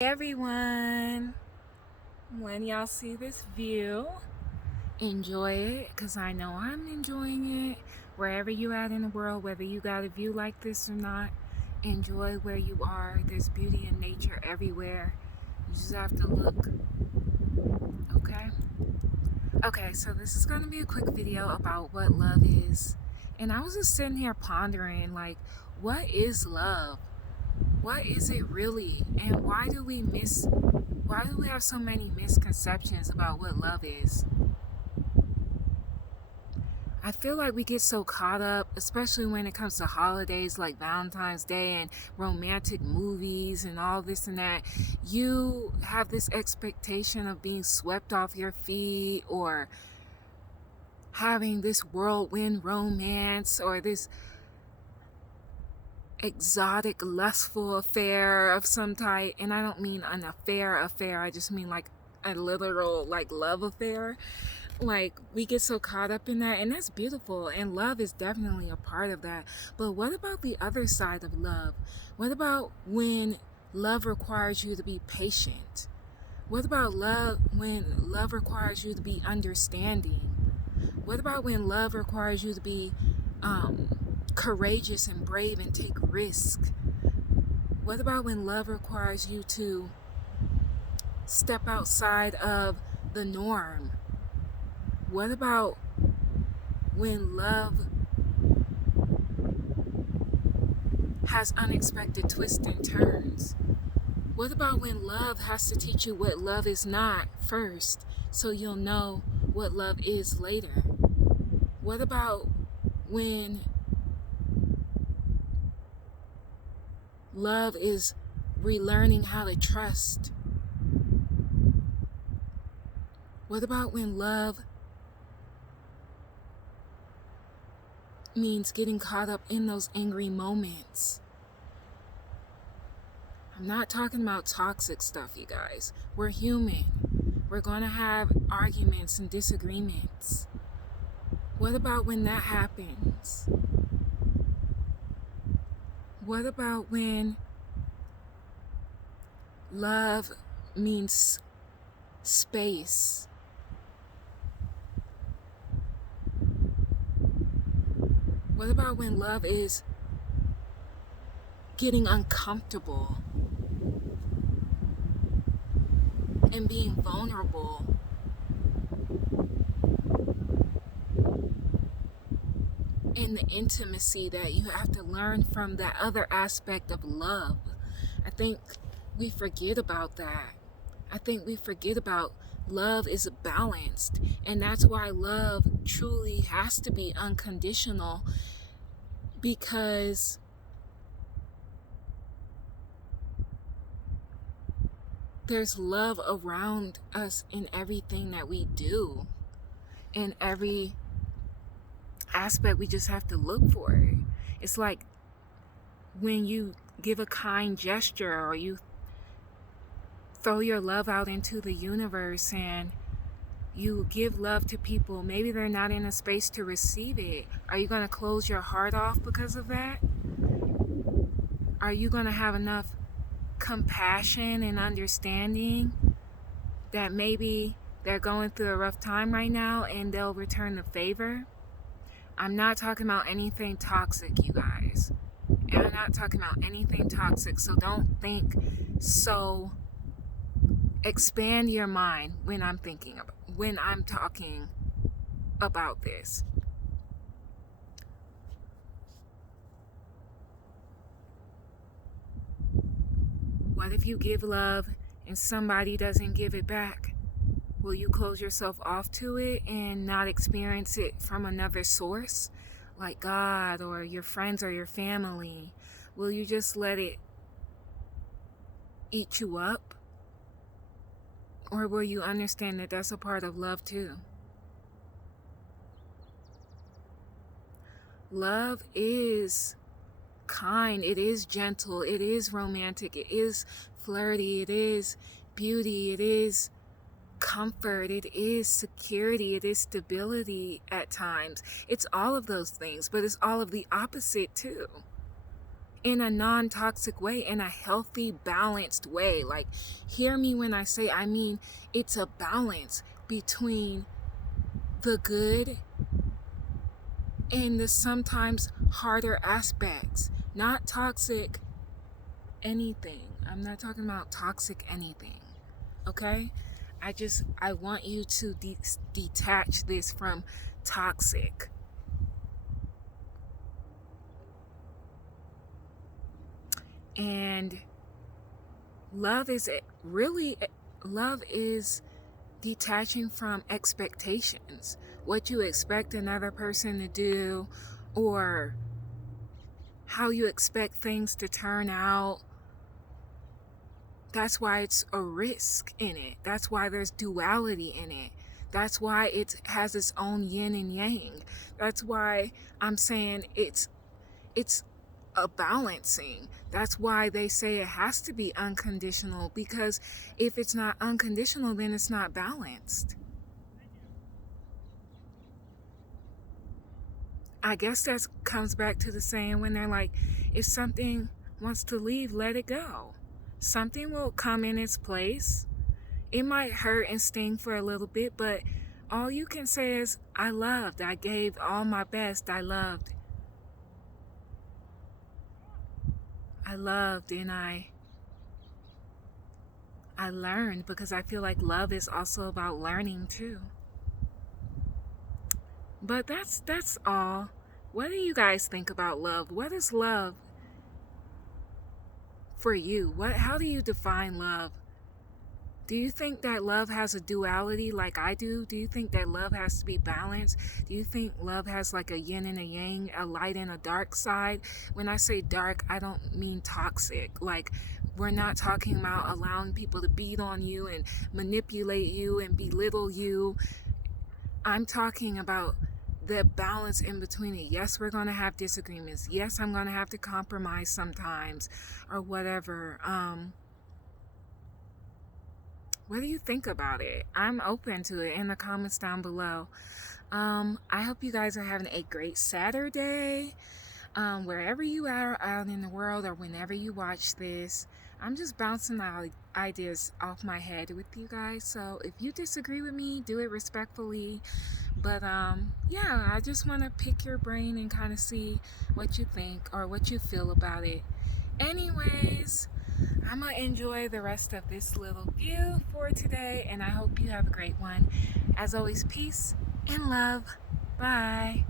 Hey everyone, when y'all see this view, enjoy it because I know I'm enjoying it. Wherever you at in the world, whether you got a view like this or not, enjoy where you are. There's beauty in nature everywhere. You just have to look. Okay, so this is going to be a quick video about what love is. And I was just sitting here pondering, like, what is love? What is it really? And why do we have so many misconceptions about what love is? I feel like we get so caught up, especially when it comes to holidays like Valentine's Day and romantic movies and all this and that. You have this expectation of being swept off your feet or having this whirlwind romance or this exotic, lustful affair of some type. And I don't mean an affair, I just mean like a literal like love affair. Like, we get so caught up in that, and that's beautiful, and love is definitely a part of that. But what about the other side of love? What about when love requires you to be patient? What about love when love requires you to be understanding? What about when love requires you to be courageous and brave and take risks? What about when love requires you to step outside of the norm? What about when love has unexpected twists and turns? What about when love has to teach you what love is not first, so you'll know what love is later? What about when love is relearning how to trust? What about when love means getting caught up in those angry moments? I'm not talking about toxic stuff, you guys. We're human. We're gonna have arguments and disagreements. What about when that happens? What about when love means space? What about when love is getting uncomfortable and being vulnerable? In the intimacy that you have to learn from that other aspect of love. I think we forget about that. I think we forget about love is balanced, and that's why love truly has to be unconditional, because there's love around us in everything that we do, in every aspect. We just have to look for it. It's like when you give a kind gesture or you throw your love out into the universe and you give love to people, maybe they're not in a space to receive it. Are you going to close your heart off because of that? Are you going to have enough compassion and understanding that maybe they're going through a rough time right now and they'll return the favor? I'm not talking about anything toxic, you guys. And I'm not talking about anything toxic, so don't think so. Expand your mind when I'm talking about this. What if you give love and somebody doesn't give it back? Will you close yourself off to it and not experience it from another source, like God or your friends or your family? Will you just let it eat you up? Or will you understand that that's a part of love too? Love is kind, it is gentle, it is romantic, it is flirty, it is beauty, it is comfort, it is security, it is stability at times. It's all of those things, but it's all of the opposite too. in a non-toxic way, in a healthy, balanced way. Like, hear me when I say, I mean, it's a balance between the good and the sometimes harder aspects. Not toxic anything. I'm not talking about toxic anything. Okay? I want you to detach this from toxic. And love is detaching from expectations, what you expect another person to do, or how you expect things to turn out. That's why it's a risk in it. That's why there's duality in it. That's why it has its own yin and yang. That's why I'm saying it's a balancing. That's why they say it has to be unconditional, because if it's not unconditional, then it's not balanced. I guess that comes back to the saying when they're like, if something wants to leave, let it go. Something will come in its place. It might hurt and sting for a little bit, but all you can say is, I loved. I gave all my best. I loved. And I learned, because I feel like love is also about learning too. But that's all. What do you guys think about love? What is love for you? How do you define love? Do you think that love has a duality like I do? Do you think that love has to be balanced? Do you think love has like a yin and a yang, a light and a dark side? When I say dark, I don't mean toxic. Like, we're not talking about allowing people to beat on you and manipulate you and belittle you. I'm talking about the balance in between it. Yes, we're going to have disagreements. Yes, I'm going to have to compromise sometimes or whatever. What do you think about it? I'm open to it in the comments down below. I hope you guys are having a great Saturday. Wherever you are out in the world or whenever you watch this, I'm just bouncing ideas off my head with you guys. So if you disagree with me, do it respectfully. But yeah, I just want to pick your brain and kind of see what you think or what you feel about it. Anyways, I'm going to enjoy the rest of this little view for today, and I hope you have a great one. As always, peace and love. Bye.